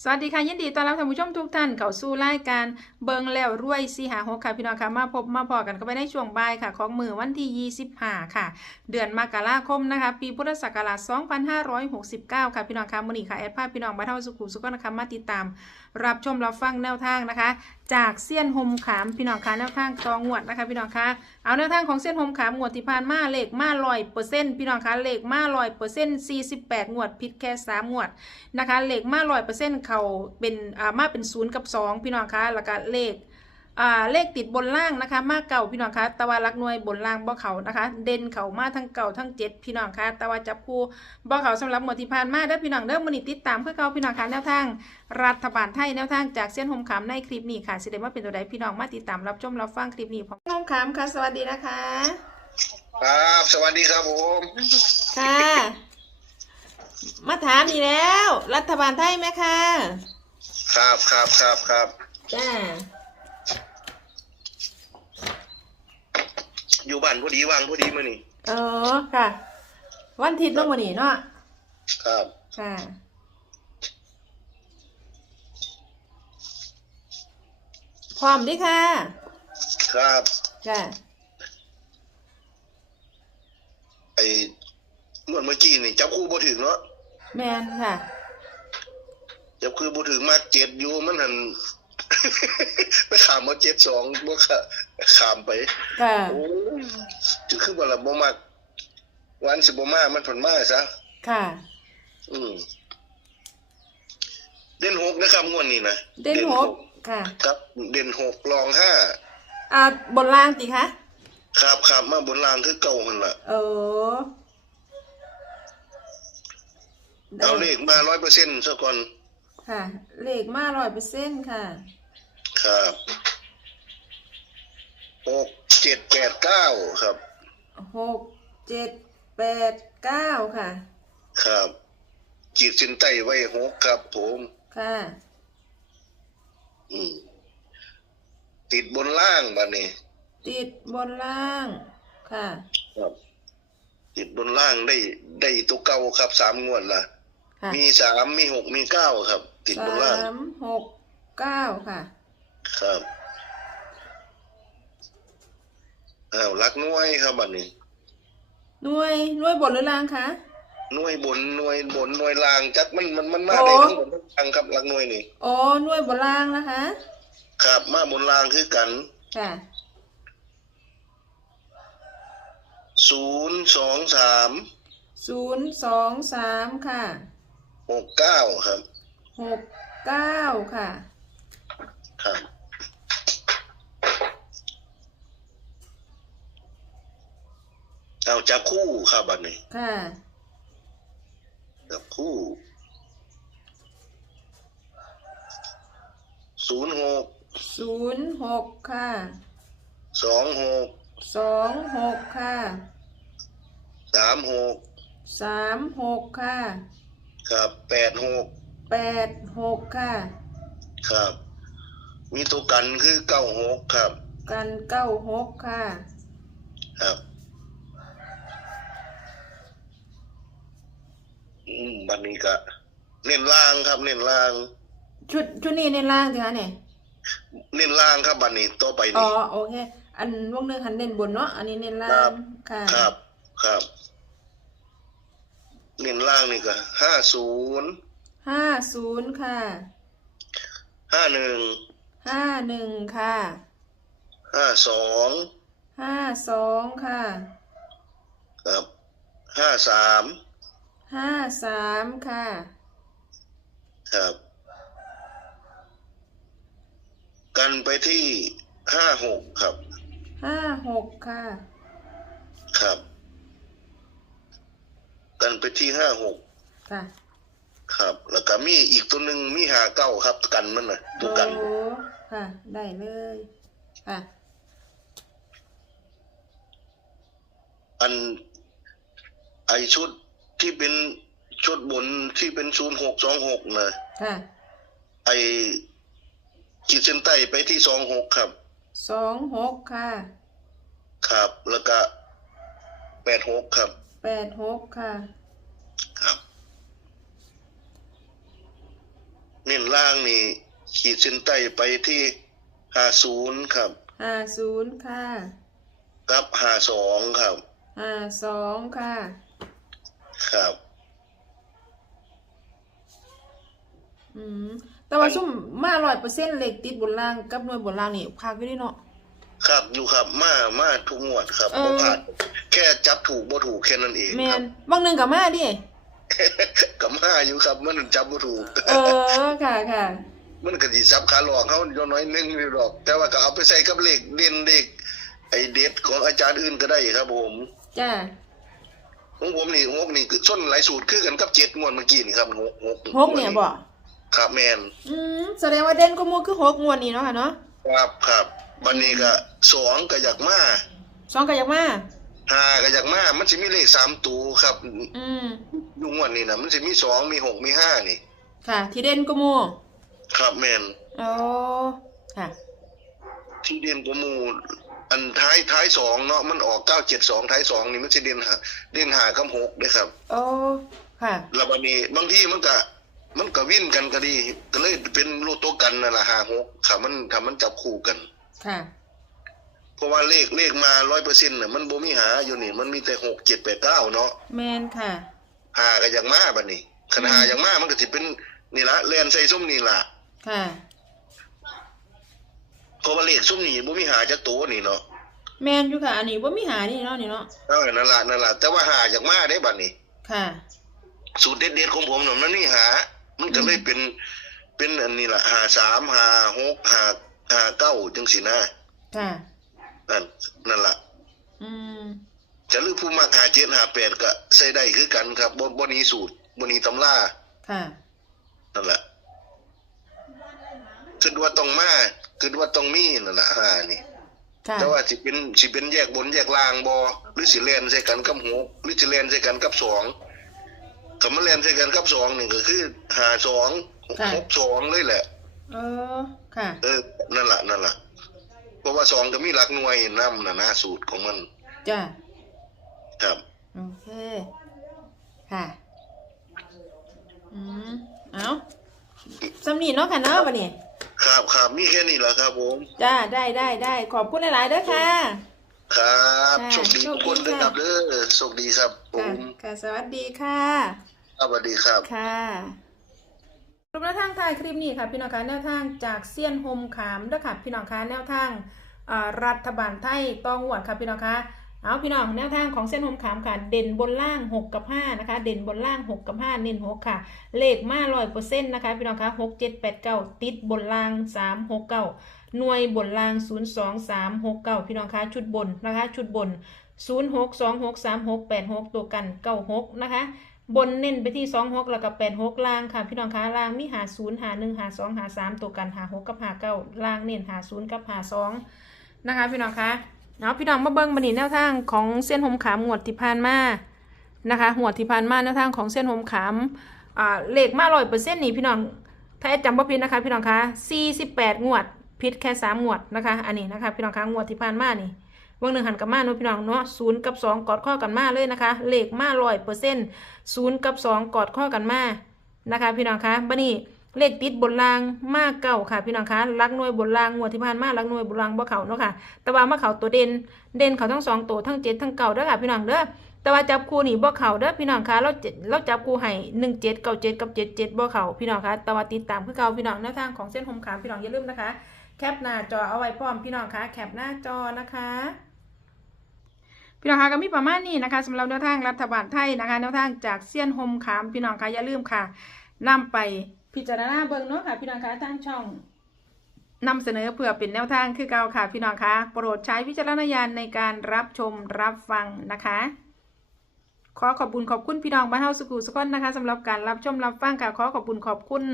สวัสดีค่ะ ยินดีต้อนรับท่านผู้ชมทุกท่านเข้าสู่รายการเบิงแล้วรวยสีหาหกค่ะพี่น้องค่ะมาพบมาพอกันก็ไปในช่วงบ่ายค่ะ ของมือวันที่ 25 ค่ะ เดือนมกราคมนะคะ ปีพุทธศักราช 2569 ค่ะพี่น้องค่ะมื้อนี้ค่ะแอดภาพพี่น้องบ้านเฮาสุขุสุขนะคะมาติดตาม รับชมรับฟังแนวทางนะคะ จากเซียนโฮมขามพี่น้องคะแนวทางตองวดนะคะพี่น้องคะเอาแนวทางของเซียนโฮมขามงวดที่ผ่านมาเลขมาลอยเปอร์เซ็นต์พี่น้องคะเลขมาลอยเปอร์เซ็นต์สี่สิบแปดงวดผิดแค่สามงวดนะคะเลขมาลอยเปอร์เซ็นต์เขาเป็นอ่ามาเป็นศูนย์กับสองพี่น้องคะแล้วก็เลข อ่าเลขติดบนล่างนะคะ มากเก่าพี่น้องคะแตะวันรักหน่วยบนล่างบ่เขานะคะ เด่นเขามาทั้งเก่าทั้งเจ็ดพี่น้องคะแตะวันจับคู่บ่เขาสำหรับหมวดที่ผ่านมาเด้อพี่น้องเด้อมื้อนี้ติดตามเพื่อเก่าพี่น้องคะแนวทาง รัฐบาลไทยแนวทางจากเส้นหมขามในคลิปนี้ค่ะสิได้มาเป็นตัวใดพี่น้องมาติดตามรับชมรับฟังคลิปนี้พร้อมหมขามค่ะ สวัสดีนะคะ ครับสวัสดีครับผมค่ะมาถามอีกแล้ว รัฐบาลไทยไหมคะครับครับครับครับจ้า อยู่บ้านพอดีว่างพอดีมื่อนี่เออค่ะ วันอาทิตย์ต้องวันนี้เนาะครับค่ะพร้อมดิค่ะ ครับค่ะไอ้เมื่อเมื่อกี้นี่จับคู่บ่ถึงเนาะแมนค่ะจับคู่บ่ถึงมากเจ็ดอยู่มันหัน ไปขามมาเจ็ดสองบ่ขาขามไปค่ะโอ้ยจะคือว่าละบ่มากวันสิบ่มามันผลมาซะค่ะ อืมเด่นหกนะครับงวดนี้นะเด่นหกค่ะ ครับ เด่นหกรองห้าอ่าบนล่างสิคะครับครับมาบนรางคือเก่าหั่นล่ะเออได้เอาเลขมาร้อยเปอร์เซ็นต์ซะก่อน ค่ะ เลขมาร้อยเปอร์เซ็นต์ค่ะ ครับหกเจ็ดแปดเก้าครับ หกเจ็ดแปดเก้าค่ะ ครับขีดเส้นใต้ไว้หกครับ ผม ค่ะ อืมติดบนล่างบัดนี้ ติดบนล่างค่ะ ครับ ติดบนล่างได้ได้ตัวเก่าครับสามงวดละค่ะมีสามมีหกมีเก้าครับ ติดบนล่าง สามหกเก้าค่ะ ครับอ้าวรักหน่วยครับบัดนี้หน่วยหน่วยบนหรือล่างคะหน่วยบนหน่วยบนหน่วยล่างจักมันมันมันมาโอ้ได้ทั้งหมดทั้งทางครับรักหน่วยนี่ อ๋อหน่วยบนล่างนะคะ ครับ มาบนล่างคือกันค่ะ ศูนย์สองสามศูนย์สองสามค่ะ หกเก้าครับหกเก้าค่ะ ครับ เอาจับคู่ครับบัดนี้ค่ะ จับคู่ศูนย์หกศูนย์หกค่ะ สองหกสองหกค่ะสามหกสามหกค่ะครับแปดหกแปดหกค่ะ ครับ มีตัวกันคือเก้าหกครับ กันเก้าหกค่ะ ครับ อืมบัดนี้ก็เน้นล่างครับ เน้นล่าง ชุดชุดนี้ในล่างสิคะเนี่ยเน้นล่างครับบัดนี้ต่อไปอ๋อนี่โอเค อันวงหนึ่งหันเน้นบนเนาะอันนี้เน้นล่าครังบ ค่ะครับ ครับ เน้นล่างนี่ก็ห้าศูนย์ห้าศูนย์ค่ะห้าหนึ่งห้าหนึ่งค่ะห้าสองห้าสองค่ะครับห้าสาม ห้าสามค่ะ ครับ กันไปที่ห้าหกครับ ห้าหกค่ะ ครับ กันไปที่ห้าหกค่ะ ครับ แล้วก็มีอีกตัวหนึ่งมีหาเก้าครับ กันมันนะตัวกัน โอ้ค่ะ ได้เลย ค่ะ อันไอชุด ที่เป็นชุดบนที่เป็นศูนย์หกสองหกนะค่ะไอขีดเส้นใต้ไปที่สองหกครับสองหกค่ะ ครับ แล้วก็แปดหกครับแปดหกค่ะ ครับ เน้นล่างนี่ ขีดเส้นใต้ไปที่ห้าศูนย์ครับห้าศูนย์ค่ะ กับห้าสองครับห้าสองค่ะ ครับ อืม แต่ว่าซุ่มมาร้อยเปอร์เซ็นต์เลขติดบนล่างกับหน่วยบนล่างนี่พากอยู่นี่เนาะ ครับอยู่ครับมามาทุกงวดครับเออ บ่ผ่านแค่จับถูกบ่ถูกแค่นั้นเองแมครันบ บางหนึ่งกับมาดิก็มาอยู่ครับ มันจับบ่ถูก เออ ค่ะค่ะ มันก็สิซับขาหลอกเฮาอยู่น้อยนึงอยู่ดอก แต่ว่าก็เอาไปใส่กับเลขเด่นเลขไอ้เด็ดของอาจารย์อื่นก็ได้ครับผม จ้า ของผมนี่หกนี่คือส้นหลายสูตรคือกันกับเจ็ดงวดเมื่อกี้นี่ครับหกหกหกเนี่ยบ่ครับแมนอืมแสดงว่าเด่นก็มูคือหกงวดนี่เนาะค่ะเนาะครับครับวันนี้ก็สองก็อยากมาสองก็อยากมาห้าก็อยากมามันสิมีเลขสามตัวครับ อืมอยู่งวดนี้นะมันสิมีสองมีหกมีห้านี่ ค่ะ ที่เด่นก็มูครับแมนอ๋อค่ะ ที่เด่นกว่าหมู อันท้ายท้ายสองเนาะมันออกเก้าเจ็ดสองท้ายสองนี่มันจะเด่นหาเด่นหากับหกเด้ครับอ๋อค่ะแล้ววันนี้บางที่มันก็มันก็วิ่นกันก็ดีก็เลยเป็นรูตัวกันนั่นแหละหาหกค่ะมันถ้ามันจับคู่กัน ค่ะ เพราะว่าเลขเลขมาร้อยเปอร์เซ็นต์น่ะมันบ่มีหาอยู่นี่ มันมีแต่หกเจ็ดแปดเก้าเนาะแมนค่ะหาก็อย่างมาบัดนี้คันหาอย่างมามันก็สิเป็นนี่ละแลนใส่ซุ่มนี่ล่ะค่ะ เพราะว่าเลขซุ่มนี่บ่มีหาจักตัวนี่เนาะแมนอยู่ค่ะอันนี้ว่ามีหานี่เนาะนี่เนาะเออนั่นล่ะนั่นล่ะแต่ว่าหาอย่างมาได้บัดนี้ ค่ะสูตรเด็ดๆของผมน่ะมันนี่หา มันก็เลยเป็น เป็นอันนี้ล่ะหาสามหาหกหาหาเก้าจังสินะค่ะนั่นนั่นล่ะอืมจะลือผู้มักหาเจ็ดหาแปดก็ใส่ได้คือกันครับบ่บ่หนี้สูตรบ่หนี้ตำราค่ะนั่นแหละคิดว่าต้องมา คิดว่าต้องมีนั่นแหละหานี่ค่ะแต่ว่าสิเป็นสิเป็นแยกบนแยกล่างบ่หรือสิแล่นใส่กันกับหกหรือสิแล่นใส่กันกับสองถ้ามันแล่นใส่กันกับสองนี่ก็คือหาสองหกสองเลยแหละ เออค่ะ เออ นั่นล่ะนั่นล่ะเพราะว่าสองก็มีหลักหน่วยนำน่ะนะสูตรของมัน จ้าครับ โอเค ค่ะ อืม เอาสำนีเนาะค่ะเนาะวันนี้ ครับครับมีแค่นี้แหละครับผมจ้าได้ได้ได้ขอบคุณหลายๆเด้อค่ะ ครับค่ะโชคดีโชคดีทุกคนเลยค่ะครับเด้อโชคดีครับผค่ะมค่ะ สวัสดีค่ะ ครับสวัสดีครับ ค่ะรูปแนวทางท้ายคลิปนี้ค่ะพี่น้องคะแนวทางจากเซียนโฮมขามเด้อค่ะพี่น้องคะแนวทางอ่ารัฐบาลไทยต้องหวดค่ะพี่น้องคะ เอาพี่น้องแนวทางของเส้นโฮมขามค่ะ เด่นบนล่าง 6 กับ 5 นะคะ เด่นบนล่าง 6 กับ 5 เน้น6ค่ะ เลขมาร้อยเปอร์เซ็นต์นะคะ พี่น้องคะ6 7 8 9 ติดบนล่าง 3 6 9 หน่วยบนล่าง 0 2 3 6 9 พี่น้องคะชุดบนนะคะ ชุดบน 0 6 2 6 3 6 8 6 ตัวกัน 9 6 นะคะบนเน้นไปที่ 2 6 แล้วก็8 6 ล่างค่ะ พี่น้องคะล่างมีหา0หา1หา2หา3ตัวกันหา6กับหา9ล่างเน้นหา0กับหา2นะคะ พี่น้องคะ เอาพี่น้องมาเบิ่งบันนี้แนวทางของเส้นหมขามงวดที่ผ่านมานะคะหัวดที่ผ่านมาแนวทางของเส้นหมขามอ่าเลขมาร้อยเปอร์เซ็นต์นี่พี่น้องถ้าแอดจำบ่ผิดนะคะ พี่น้องคะ48งวดผิดแค่3งวดนะคะอันนี้นะคะพี่น้องคะงวดที่ผ่านมานี่วงหนึ่งหันกับมาเนาะพี่น้องเนาะศูนย์กับสองกอดข้อกันมาเลยนะคะเลขมาร้อยเปอร์เซ็นต์ศูนย์กับสองกอดข้อกันมานะคะ พี่น้องคะบัดนี้ เลขติดบนรางมากเก่าค่ะ พี่น้องคะลักหน่วยบนรางงวดที่ผ่านมาลักหน่วยบนรางบ่เขาเนาะค่ะแต่ว่ามาเขาตัวเด่นเด่นเขาทั้งสองตัวทั้งเจ็ดทั้งเก่าเด้อค่ะ พี่น้องเด้อแต่ว่าจับคู่นี่บ่เขาเด้อพี่น้องคะเราเจ็ดเราจับคู่ให้หนึ่งเจ็ดเก้าเจ็ดกับเจ็ดเจ็ดบ่เขาพี่น้องคะแต่ว่าติดตามคือเก่าพี่น้องแนวทางของเส้นหมขามพี่น้องอย่าลืมนะคะ แคปหน้าจอเอาไว้พร้อมพี่น้องคะแคปหน้าจอนะคะพี่น้องคะก็มีประมาณนี้นะคะสำหรับแนวทางรัฐบาลไทยนะคะแนวทางจากเซียนโฮมขามพี่น้องคะอย่าลืมค่ะนำไป พิจารณาเบิ่งเนาะค่ะ พี่น้องคะทางช่องนำเสนอเพื่อเป็นแนวทางคือเก่าค่ะ พี่น้องคะโปรดใช้วิจารณญาณในการรับชมรับฟังนะคะ ขอขอบคุณขอบคุณพี่น้องบ้านเฮาสุขสุขคนนะคะสำหรับการรับชมรับฟังค่ะขอขอบคุณขอบคุณ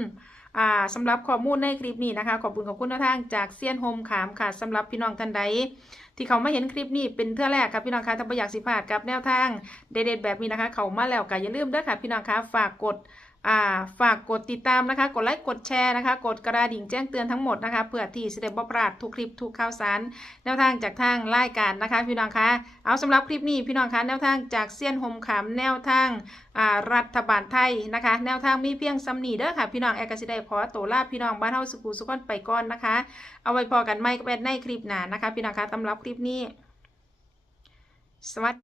อ่าสำหรับข้อมูลในคลิปนี้นะคะ ขอบคุณขอบคุณแนวทางจากเซียนโฮมขามค่ะสำหรับพี่น้องท่านใดที่เขามาเห็นคลิปนี้เป็นเทื่อแรกค่ะพี่น้องคะถ้าไม่อยากสิพลาดกับแนวทางเด็ดๆแบบนี้นะคะ เขามาแล้วก็อย่าลืมด้อค่ะพี่น้องคะฝากกด ฝากกดติดตามนะคะ กดไลค์ กดแชร์นะคะ กดกระดิ่งแจ้งเตือนทั้งหมดนะคะ เพื่อที่จะได้บ่พลาดทุกคลิปทุกข่าวสาร แนวทางจากทางรายการนะคะ พี่น้องคะ เอาสำหรับคลิปนี้พี่น้องคะแนวทางจากเซียนโฮมขามแนวทางรัฐบาลไทยนะคะ แนวทางมีเพียงซ้ำนีเด้อค่ะ พี่น้องแอกกสิได้ขอตัวลาพี่น้องบ้านเฮาสุขุสุขอนไปก่อนนะคะ เอาไว้พอกันไม่ก็เป็นในคลิปหน้านะคะ พี่น้องคะสำหรับคลิปนี้สวัสดี